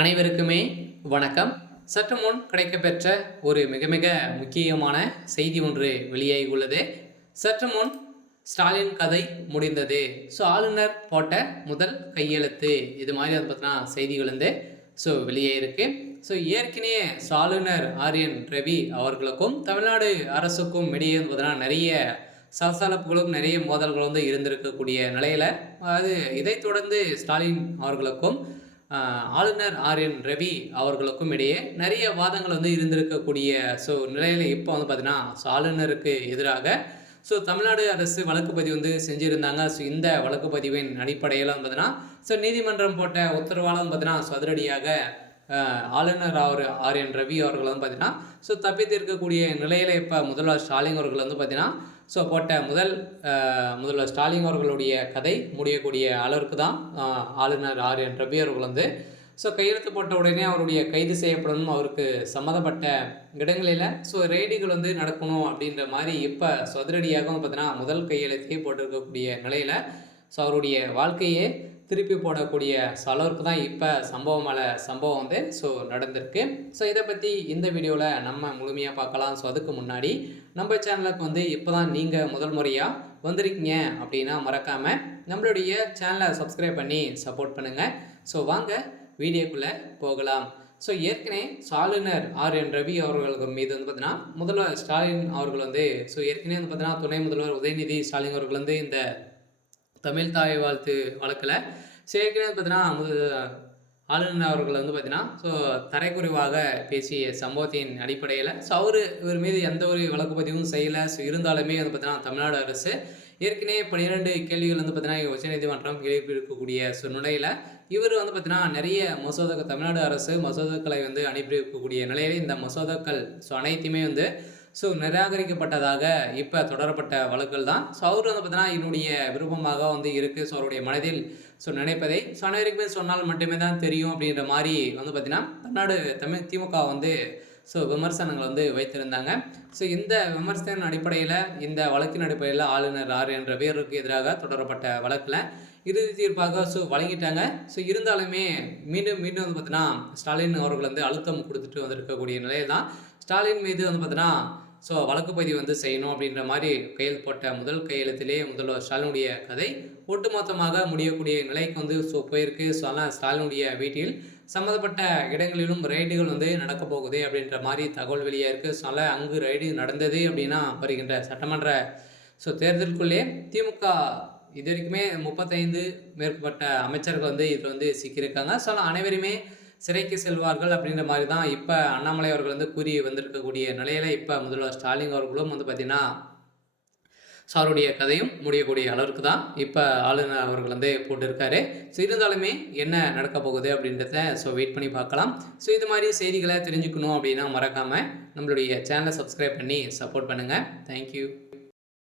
அனைவருக்குமே வணக்கம். சற்று முன் கிடைக்கப்பெற்ற ஒரு மிக மிக முக்கியமான செய்தி ஒன்று வெளியாகி உள்ளது. சற்று முன் ஸ்டாலின் கதை முடிந்தது. ஆளுநர் போட்ட முதல் கையெழுத்து இது மாதிரி பார்த்தீங்கன்னா செய்திகள் வந்து வெளியாயிருக்கு. ஏற்கனவே ஆளுநர் ஆர்.என். ரவி அவர்களுக்கும் தமிழ்நாடு அரசுக்கும் இடையே பார்த்தீங்கன்னா நிறைய சலசலப்புகளும் நிறைய மோதல்களும் வந்து இருந்திருக்கக்கூடிய நிலையில் இதைத் தொடர்ந்து ஸ்டாலின் அவர்களுக்கும் ஆளுநர் ஆர்.என். ரவி அவர்களுக்கும் இடையே நிறைய வாதங்கள் வந்து இருந்திருக்கக்கூடிய நிலையில் இப்போ வந்து பார்த்தீங்கன்னா ஆளுநருக்கு எதிராக தமிழ்நாடு அரசு வழக்கு பதிவு வந்து செஞ்சுருந்தாங்க. இந்த வழக்கு பதிவின் அடிப்படையில் வந்து பார்த்தீங்கன்னா நீதிமன்றம் போட்ட உத்தரவால் வந்து பார்த்தீங்கன்னா அதிரடியாக ஆளுநர் ஆர்.என். ரவி அவர்கள் வந்து பார்த்தீங்கன்னா தப்பித்திருக்கக்கூடிய நிலையில் இப்போ முதல்வர் ஸ்டாலின் அவர்கள் வந்து பார்த்தீங்கன்னா போட்ட முதல்வர் ஸ்டாலின் அவர்களுடைய கதை முடியக்கூடிய அளவிற்கு தான் ஆளுநர் ஆர்.என். ரவி அவர்கள் வந்து கையெழுத்து போட்ட உடனே அவருடைய கைது செய்யப்படணும், அவருக்கு சம்மந்தப்பட்ட இடங்களில் ரெய்டுகள் வந்து நடக்கணும் அப்படின்ற மாதிரி இப்போ அதிரடியாக வந்து பார்த்தீங்கன்னா முதல் கையெழுத்தையே போட்டிருக்கக்கூடிய நிலையில் அவருடைய வாழ்க்கையே திருப்பி போடக்கூடிய அளவுக்கு தான் இப்போ சம்பவம் வந்து நடந்திருக்கு. இதை பற்றி இந்த வீடியோவில் நம்ம முழுமையாக பார்க்கலாம். அதுக்கு முன்னாடி நம்ம சேனலுக்கு வந்து இப்போ தான் நீங்கள் முதல் முறையாக வந்திருக்கீங்க அப்படின்னா மறக்காமல் நம்மளுடைய சேனலை சப்ஸ்கிரைப் பண்ணி சப்போர்ட் பண்ணுங்கள். வாங்க வீடியோக்குள்ளே போகலாம். ஏற்கனவே ஆளுநர் ஆர்.என். ரவி அவர்களுக்கு மீது வந்து பார்த்தீங்கன்னா முதல்வர் ஸ்டாலின் அவர்கள் வந்து ஏற்கனவே வந்து பார்த்தீங்கன்னா துணை முதல்வர் உதயநிதி ஸ்டாலின் அவர்கள் வந்து இந்த தமிழ் தாய் வாழ்த்து வழக்கில் ஏற்கனவே பார்த்தீங்கன்னா ஆளுநர் அவர்கள் வந்து பார்த்தீங்கன்னா தரைக்குறைவாக பேசிய சம்பவத்தின் அடிப்படையில் இவர் மீது எந்த ஒரு வழக்கு பதிவும் செய்யலை. இருந்தாலுமே வந்து பார்த்தீங்கன்னா தமிழ்நாடு அரசு ஏற்கனவே 12 கேள்விகள் வந்து பார்த்தீங்கன்னா உச்சநீதிமன்றம் எழுப்பியிருக்கக்கூடிய நிலையில் இவர் வந்து பார்த்தீங்கன்னா நிறைய மசோதாக்கள் தமிழ்நாடு அரசு மசோதாக்களை வந்து அனுப்பியிருக்கக்கூடிய நிலையில் இந்த மசோதாக்கள் அனைத்துமே வந்து நிராகரிக்கப்பட்டதாக இப்போ தொடரப்பட்ட வழக்குகள் தான். அவர் வந்து பார்த்தீங்கன்னா என்னுடைய விருப்பமாக வந்து இருக்குது. அவருடைய மனதில் நினைப்பதை அனைவருக்குமே சொன்னால் மட்டுமே தான் தெரியும் அப்படின்ற மாதிரி வந்து பார்த்தீங்கன்னா திமுக வந்து விமர்சனங்கள் வந்து வைத்திருந்தாங்க. இந்த விமர்சன அடிப்படையில் இந்த வழக்கின் அடிப்படையில் ஆளுநர் ஆர்.என். ரவிக்கு எதிராக தொடரப்பட்ட வழக்கில் இறுதி தீர்ப்பாக வழங்கிட்டாங்க. இருந்தாலுமே மீண்டும் வந்து பார்த்தீங்கன்னா ஸ்டாலின் அவர்கள் வந்து அழுத்தம் கொடுத்துட்டு வந்திருக்கக்கூடிய நிலையில் தான் ஸ்டாலின் மீது வந்து பார்த்தீங்கன்னா வழக்கு பதிவு வந்து செய்யணும் அப்படின்ற மாதிரி கையெழுத்து போட்ட முதல் கையெழுத்திலே முதல்வர் ஸ்டாலினுடைய கதை ஒட்டுமொத்தமாக முடியக்கூடிய நிலைக்கு வந்து போயிருக்கு. ஸ்டாலினுடைய வீட்டில் சம்மந்தப்பட்ட இடங்களிலும் ரைடுகள் வந்து நடக்க போகுது அப்படின்ற மாதிரி தகவல் வெளியாக இருக்குது. அங்கு ரைடு நடந்தது அப்படின்னா வருகின்ற சட்டமன்ற தேர்தலுக்குள்ளே திமுக இது வரைக்குமே 35 மேற்பட்ட அமைச்சர்கள் வந்து இதில் வந்து சிக்கியிருக்காங்க. அனைவருமே சிறைக்கு செல்வார்கள் அப்படின்ற மாதிரி தான் இப்போ அண்ணாமலை அவர்கள் வந்து கூறி வந்திருக்கக்கூடிய நிலையில் இப்போ முதல்வர் ஸ்டாலின் அவர்களும் வந்து பார்த்திங்கன்னா அவருடைய கதையும் முடியக்கூடிய அளவுக்கு தான் இப்போ ஆளுநர் அவர்கள் வந்து போட்டிருக்காரு. இருந்தாலுமே என்ன நடக்க போகுது அப்படின்றத வெயிட் பண்ணி பார்க்கலாம். இது மாதிரி செய்திகளை தெரிஞ்சுக்கணும் அப்படின்னா மறக்காமல் நம்மளுடைய சேனலை சப்ஸ்கிரைப் பண்ணி சப்போர்ட் பண்ணுங்கள். தேங்க்யூ.